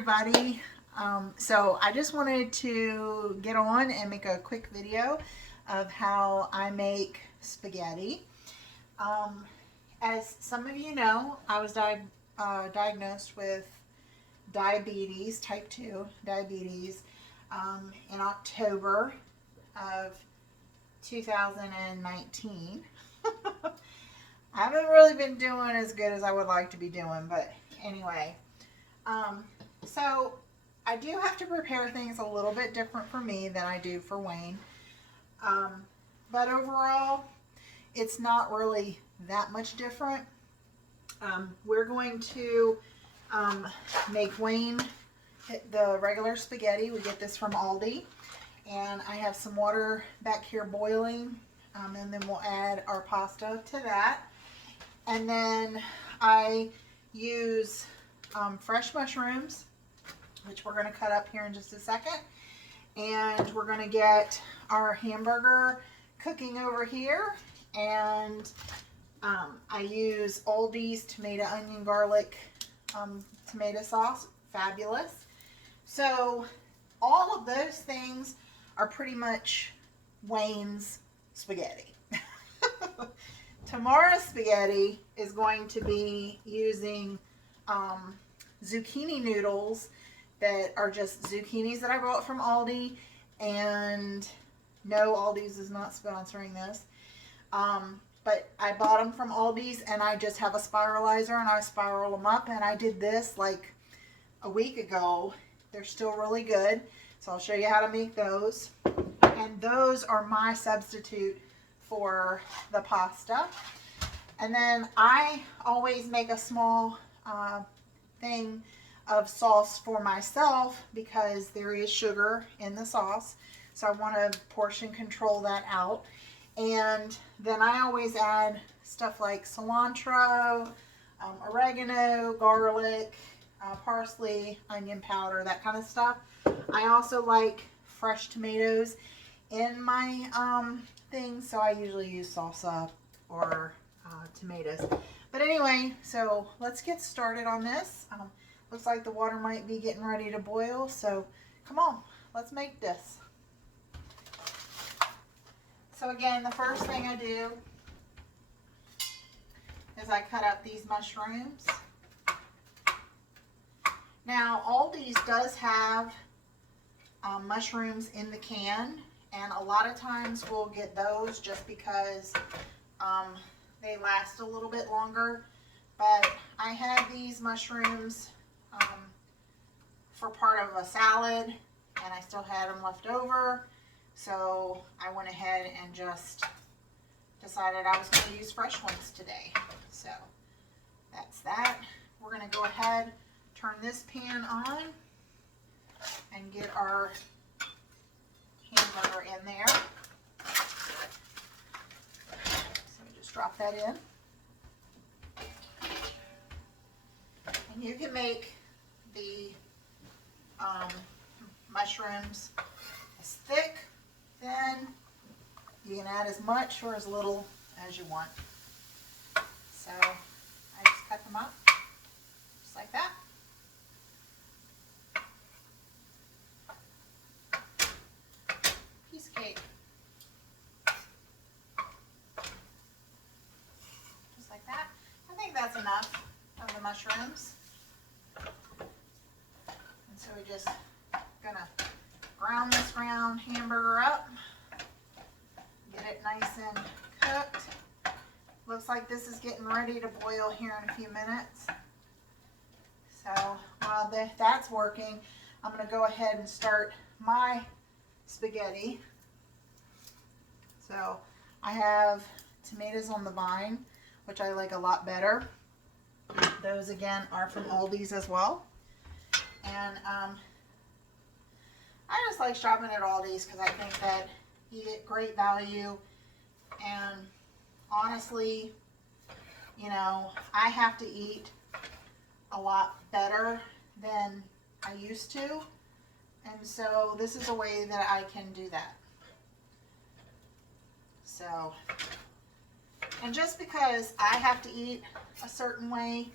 everybody. So I just wanted to get on and make a quick video of how I make spaghetti. Um, as some of you know, I was diagnosed with diabetes, type 2 diabetes, in October of 2019. I haven't really been doing as good as I would like to be doing, but anyway. So I do have to prepare things a little bit different for me than I do for Wayne. But overall, it's not really that much different. We're going to make Wayne the regular spaghetti. We get this from Aldi. And I have some water back here boiling. And then we'll add our pasta to that. And then I use fresh mushrooms, which we're going to cut up here in just a second. And we're going to get our hamburger cooking over here. And I use Aldi's tomato, onion, garlic, tomato sauce. Fabulous. So all of those things are pretty much Wayne's spaghetti. Tomorrow's spaghetti is going to be using zucchini noodles that are just zucchinis that I bought from Aldi. And no, Aldi's is not sponsoring this. But I bought them from Aldi's and I just have a spiralizer and I spiral them up. And I did this like a week ago. They're still really good. So I'll show you how to make those. And those are my substitute for the pasta. And then I always make a small thing of sauce for myself because there is sugar in the sauce. So I want to portion control that out. And then I always add stuff like cilantro, oregano, garlic, parsley, onion powder, that kind of stuff. I also like fresh tomatoes in my things, so I usually use salsa or tomatoes. But anyway, so let's get started on this. Looks like the water might be getting ready to boil, so come on, let's make this. So again, the first thing I do is I cut up these mushrooms. Now, Aldi's does have mushrooms in the can, and a lot of times we'll get those just because they last a little bit longer. But I had these mushrooms for part of a salad, and I still had them left over. So I went ahead and just decided I was going to use fresh ones today. So that's that. We're going to go ahead, turn this pan on, and get our hamburger in there. So we just drop that in. And you can make the mushrooms as thick, thin. You can add as much or as little as you want. So I just cut them up just like that. Piece of cake. Just like that. I think that's enough of the mushrooms. And so we're just gonna brown this round hamburger up. Get it nice and cooked. Looks like this is getting ready to boil here in a few minutes. So while that's working, I'm going to go ahead and start my spaghetti. So I have tomatoes on the vine, which I like a lot better. Those again are from Aldi's as well. And I just like shopping at Aldi's because I think that you get great value. And honestly, you know, I have to eat a lot better than I used to. And so this is a way that I can do that. So, and just because I have to eat a certain way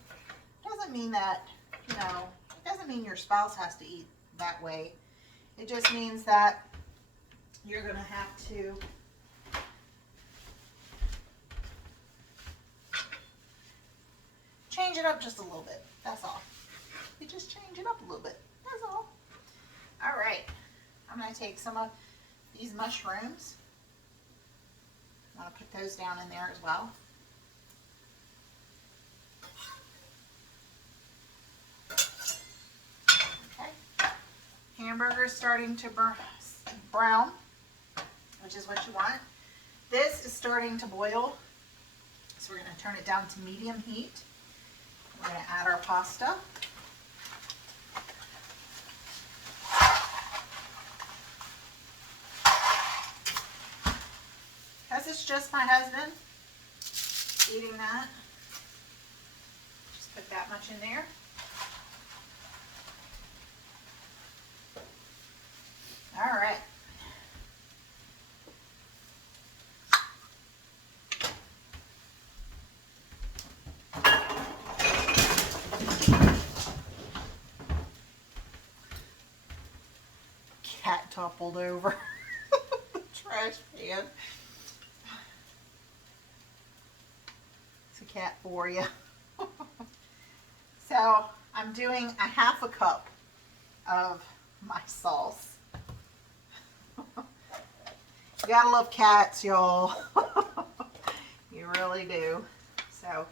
doesn't mean that, you know, Doesn't mean your spouse has to eat that way. It just means that you're going to have to change it up just a little bit. That's all. You just change it up a little bit. That's all. All right. I'm going to take some of these mushrooms. I'm going to put those down in there as well. Okay. Hamburger's starting to brown, which is what you want. This is starting to boil, so we're going to turn it down to medium heat. We're going to add our pasta. Because it's just my husband eating that, just put that much in there. All right. Cat toppled over the trash can. It's a cat for you. So I'm doing a half a cup of my sauce. You gotta love cats, y'all. You really do. So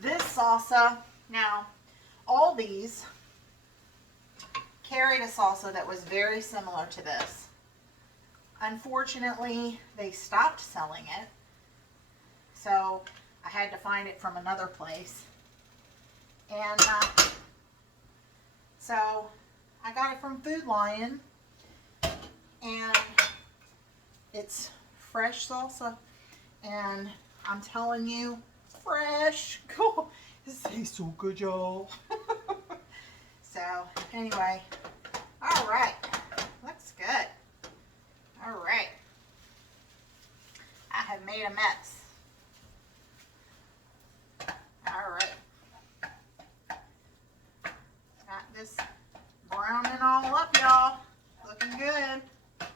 this salsa, now Aldi's carried a salsa that was very similar to this. Unfortunately, they stopped selling it, so I had to find it from another place. And so I got it from Food Lion, and it's fresh salsa, and I'm telling you, fresh. Cool. This tastes so good, y'all. So anyway, all right, looks good. All right, I have made a mess. All right, got this browning all up, y'all. Looking good. I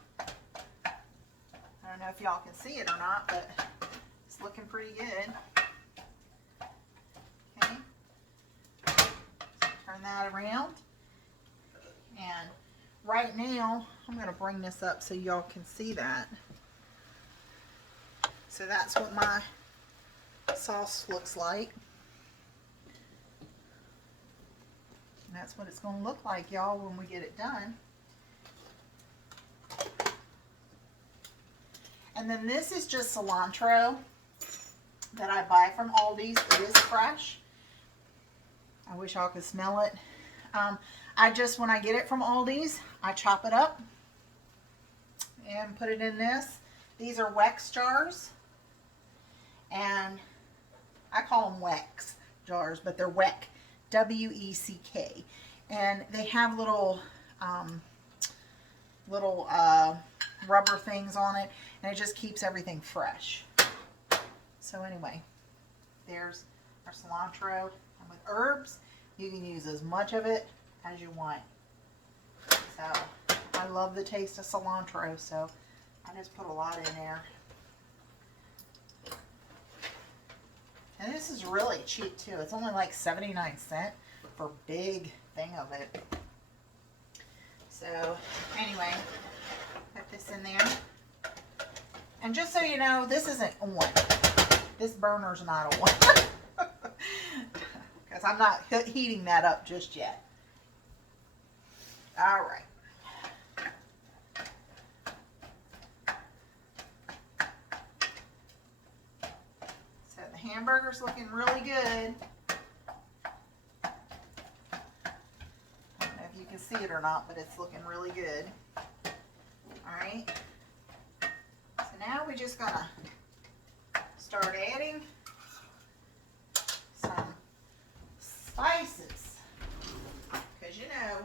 don't know if y'all can see it or not, but it's looking pretty good. Okay, turn that around. And right now, I'm going to bring this up so y'all can see that. So that's what my sauce looks like. And that's what it's going to look like, y'all, when we get it done. And then this is just cilantro that I buy from Aldi's. It is fresh. I wish y'all could smell it. When I get it from Aldi's, I chop it up and put it in this. These are Wex jars. And I call them Wex jars, but they're Weck. W-E-C-K. And they have little rubber things on it, and it just keeps everything fresh. So anyway, there's our cilantro. And with herbs, you can use as much of it as you want. So I love the taste of cilantro, so I just put a lot in there. And this is really cheap too. It's only like 79 cents for a big thing of it. So anyway, put this in there. And just so you know, this isn't on. This burner's not on. Because I'm not heating that up just yet. All right. So the hamburger's looking really good. I don't know if you can see it or not, but it's looking really good. All right. So now we're just gonna start adding some spices, because you know,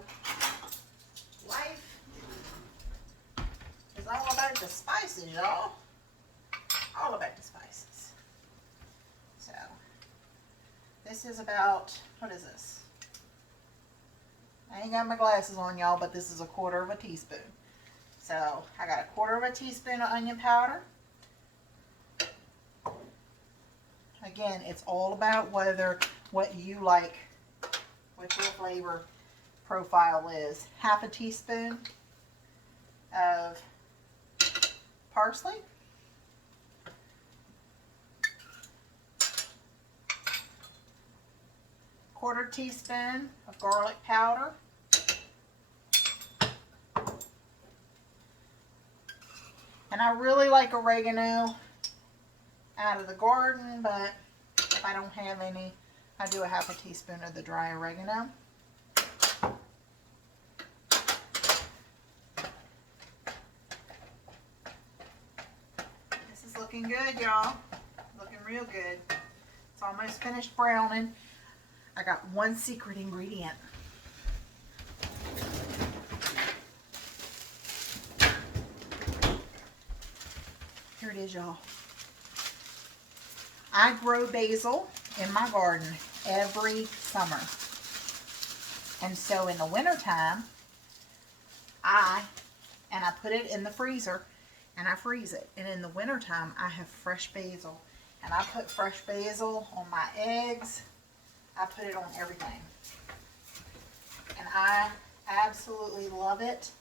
life is all about the spices, y'all. All about the spices. So this is about, what is this? I ain't got my glasses on, y'all, but this is a 1/4 teaspoon. So I got a 1/4 teaspoon of onion powder. Again, it's all about what you like, what your flavor profile is. 1/2 teaspoon of parsley. 1/4 teaspoon of garlic powder. And I really like oregano out of the garden, but if I don't have any, I do a 1/2 teaspoon of the dry oregano. This is looking good, y'all. Looking real good. It's almost finished browning. I got one secret ingredient. Here it is, y'all. I grow basil in my garden every summer. And so in the wintertime, I put it in the freezer and I freeze it. And in the wintertime, I have fresh basil. And I put fresh basil on my eggs. I put it on everything. And I absolutely love it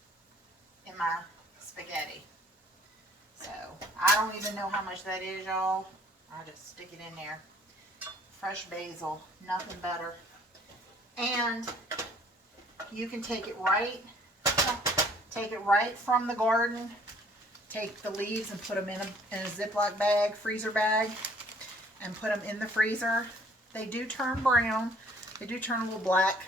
in my spaghetti. So I don't even know how much that is, y'all. I just stick it in there. Fresh basil, nothing better. And you can take it right from the garden. Take the leaves and put them in a Ziploc bag, freezer bag, and put them in the freezer. They do turn brown. They do turn a little black,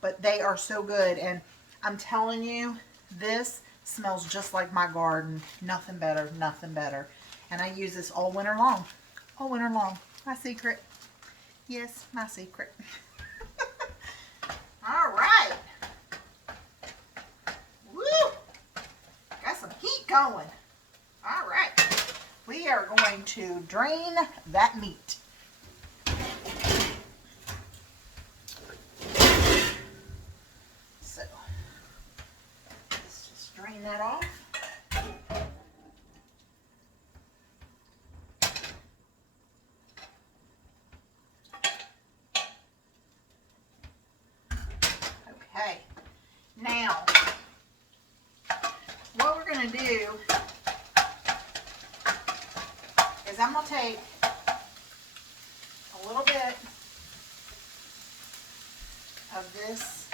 but they are so good. And I'm telling you, this smells just like my garden. Nothing better, nothing better. And I use this all winter long. All winter long. My secret. Yes, my secret. All right. Woo! Got some heat going. All right. We are going to drain that meat. So, let's just drain that off. Okay. Now, what we're going to do is I'm going to take a little bit of this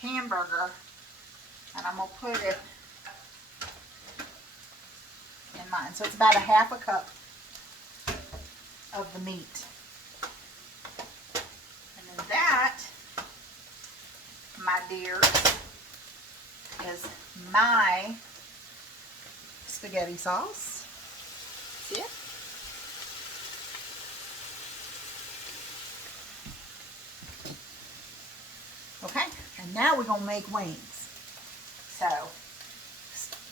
hamburger and I'm going to put it in mine. So it's about a 1/2 cup of the meat. And then that, my dears, is my spaghetti sauce. See it? Okay, and now we're going to make wings. So,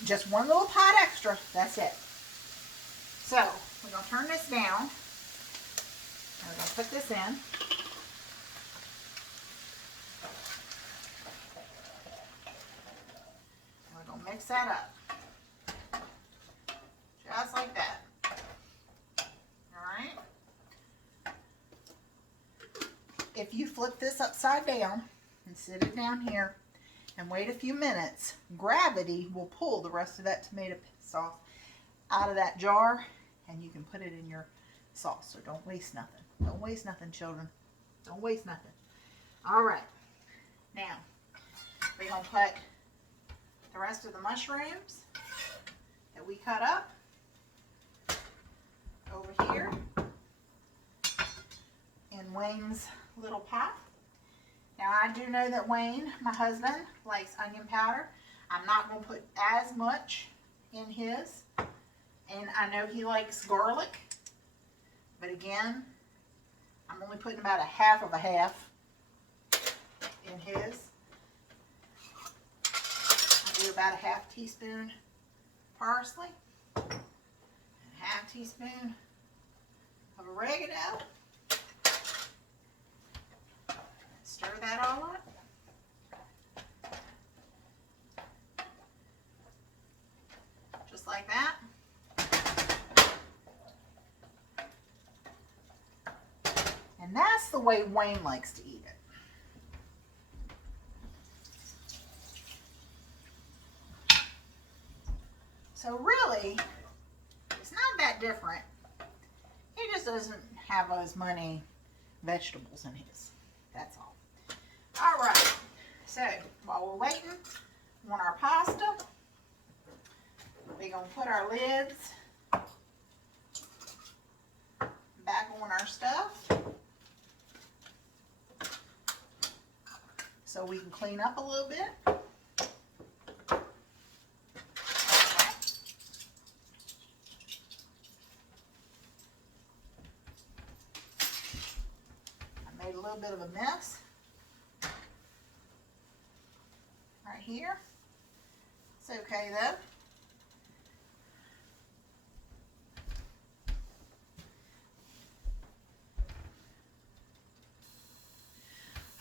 just one little pot extra, that's it. So, we're going to turn this down, and we're going to put this in. And we're going to mix that up. Just like that. Alright? If you flip this upside down, and sit it down here and wait a few minutes, gravity will pull the rest of that tomato sauce out of that jar and you can put it in your sauce. So don't waste nothing. Don't waste nothing, children. Don't waste nothing. All right. Now, we're going to put the rest of the mushrooms that we cut up over here in Wayne's little pot. Now, I do know that Wayne, my husband, likes onion powder. I'm not going to put as much in his. And I know he likes garlic. But again, I'm only putting about a 1/2 of a half in his. I do about a 1/2 teaspoon parsley. And a 1/2 teaspoon of oregano. Stir that all up. that's the way Wayne likes to eat it. So really, it's not that different. He just doesn't have as many vegetables in his. That's all. All right. So while we're waiting on our pasta, we're going to put our lids back on our stuff so we can clean up a little bit. Made a little bit of a mess right here. It's okay though.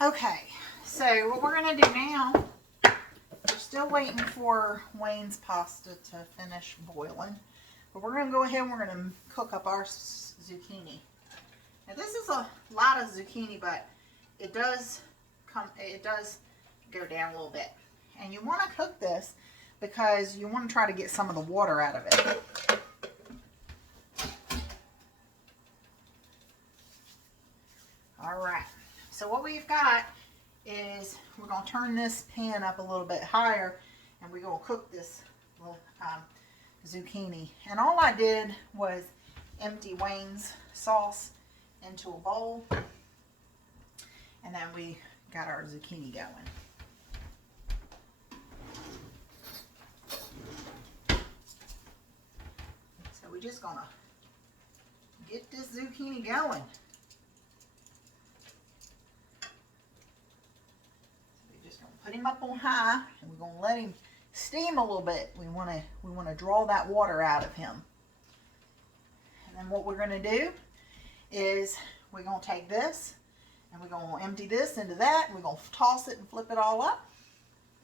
Okay, so what we're going to do now, we're still waiting for Wayne's pasta to finish boiling, but we're going to go ahead and we're going to cook up our zucchini. Now this is a lot of zucchini, but it does go down a little bit. And you want to cook this because you want to try to get some of the water out of it. All right. So what we've got is we're going to turn this pan up a little bit higher, and we're going to cook this little zucchini. And all I did was empty Wayne's sauce into a bowl, and then we got our zucchini going. So we're just gonna get this zucchini going. So we're just gonna put him up on high, and we're gonna let him steam a little bit. We wanna draw that water out of him. And then what we're gonna do is we're going to take this and we're going to empty this into that, and we're going to toss it and flip it all up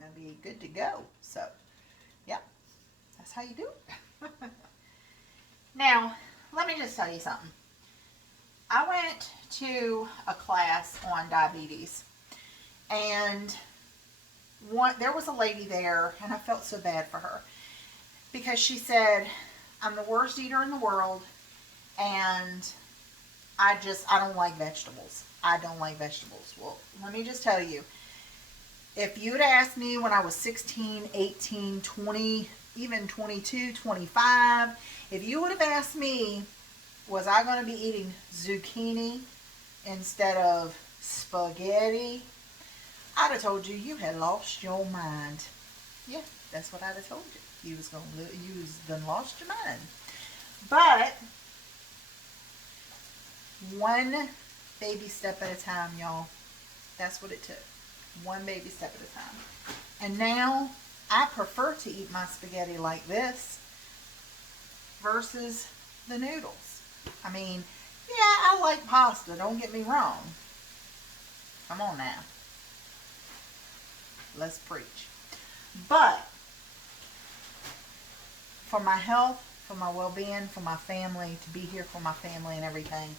and be good to go. So, yeah, that's how you do it. Now, let me just tell you something. I went to a class on diabetes, and there was a lady there, and I felt so bad for her because she said, I'm the worst eater in the world, and I don't like vegetables. I don't like vegetables. Well, let me just tell you, if you'd asked me when I was 16, 18, 20, even 22, 25, if you would have asked me, was I going to be eating zucchini instead of spaghetti, I'd have told you you had lost your mind. Yeah, that's what I'd have told you. You was done lost your mind. But one baby step at a time, y'all. That's what it took. One baby step at a time. And now I prefer to eat my spaghetti like this versus the noodles. I mean, yeah, I like pasta, don't get me wrong. Come on now. Let's preach. But for my health, for my well-being, for my family, to be here for my family and everything,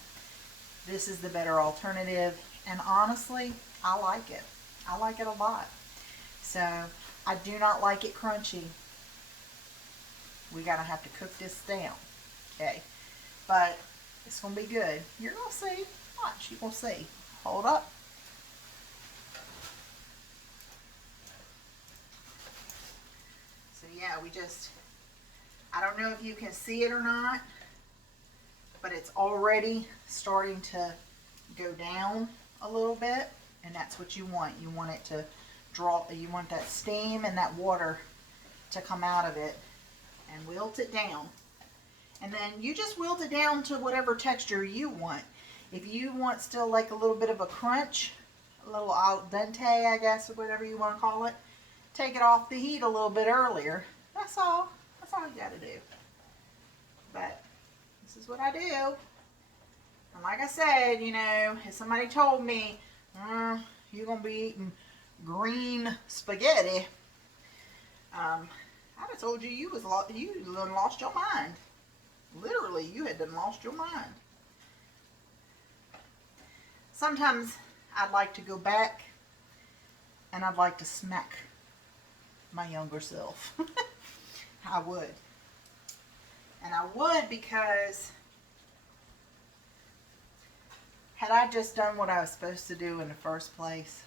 this is the better alternative, and honestly, I like it. I like it a lot. So, I do not like it crunchy. We gotta have to cook this down, okay? But it's gonna be good. You're gonna see. Watch, you're gonna see. Hold up. So yeah, I don't know if you can see it or not, but it's already starting to go down a little bit, and that's what you want. You want it to you want that steam and that water to come out of it and wilt it down. And then you just wilt it down to whatever texture you want. If you want still like a little bit of a crunch, a little al dente, I guess, or whatever you want to call it, take it off the heat a little bit earlier. That's all. That's all you got to do. But this is what I do. And like I said, you know, if somebody told me, you're going to be eating green spaghetti, I'd have told you you done lost your mind. Literally, you had done lost your mind. sometimes I'd like to go back and I'd like to smack my younger self. I would. And I would because had I just done what I was supposed to do in the first place,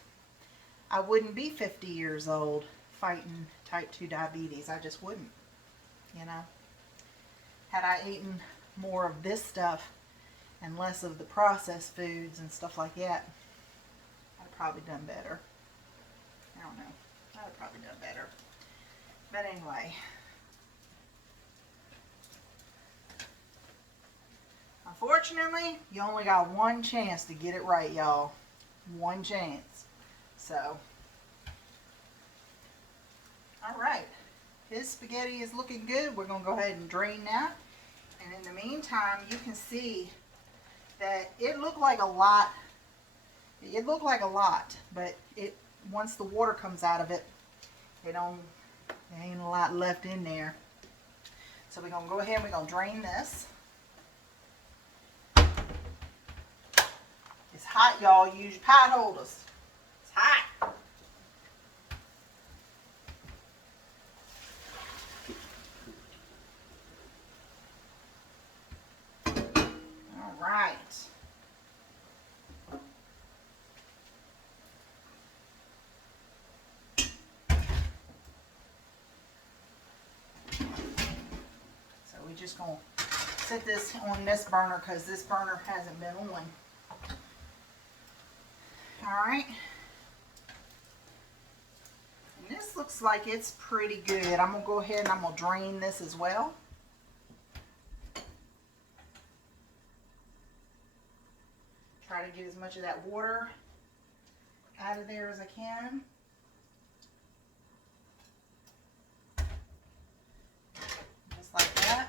I wouldn't be 50 years old fighting type 2 diabetes. I just wouldn't, you know. Had I eaten more of this stuff and less of the processed foods and stuff like that, I'd have probably done better. I don't know. I'd have probably done better. But anyway. Unfortunately, you only got one chance to get it right, y'all. One chance. So, alright. His spaghetti is looking good. We're going to go ahead and drain that. And in the meantime, you can see that it looked like a lot. It looked like a lot, but once the water comes out of it, there ain't a lot left in there. So we're going to go ahead and we're going to drain this. It's hot, y'all. Use your pot holders. It's hot. All right. So we're just going to set this on this burner because this burner hasn't been on. Alright, and this looks like it's pretty good. I'm going to go ahead and I'm going to drain this as well. Try to get as much of that water out of there as I can. Just like that.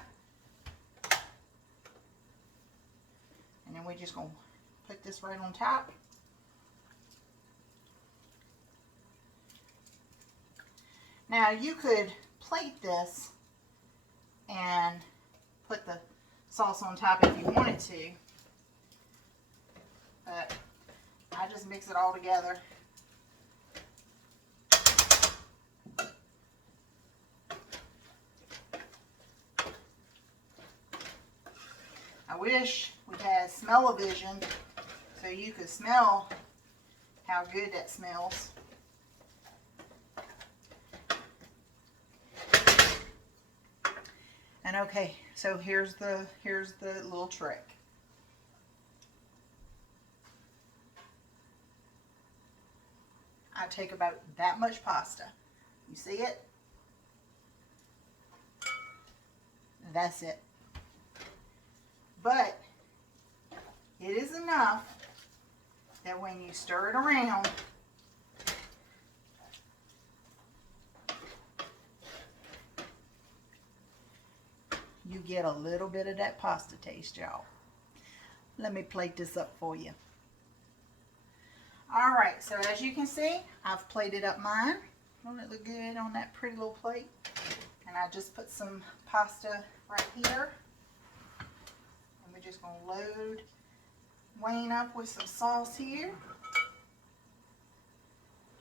And then we're just going to put this right on top. Now you could plate this and put the sauce on top if you wanted to, but I just mix it all together. I wish we had smell-o-vision so you could smell how good that smells. And okay, so here's the little trick. I take about that much pasta. You see it? That's it. But it is enough that when you stir it around, you get a little bit of that pasta taste, y'all. Let me plate this up for you. Alright, so as you can see, I've plated up mine. Don't it look good on that pretty little plate? And I just put some pasta right here. And we're just going to load Wayne up with some sauce here.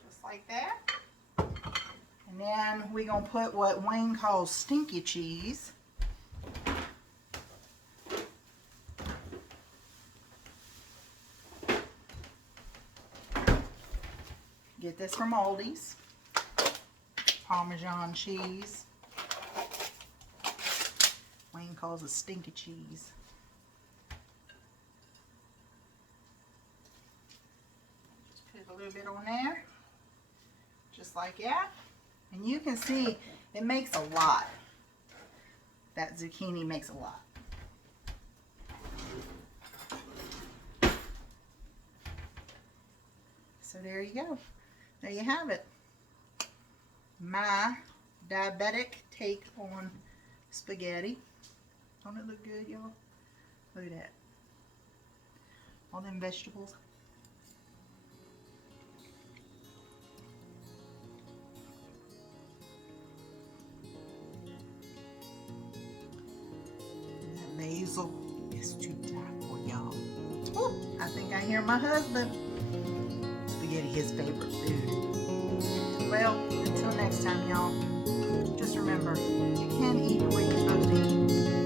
Just like that. And then we're going to put what Wayne calls stinky cheese. Get this from Aldi's. Parmesan cheese. Wayne calls it stinky cheese. Just put a little bit on there. Just like that. And you can see it makes a lot. That zucchini makes a lot. So there you go. There you have it. My diabetic take on spaghetti. Don't it look good, y'all? Look at that. All them vegetables. And that basil is too tight for y'all. Ooh, I think I hear my husband. Spaghetti, his favorite food. Well, until next time, y'all. Just remember, you can eat what you're supposed to eat.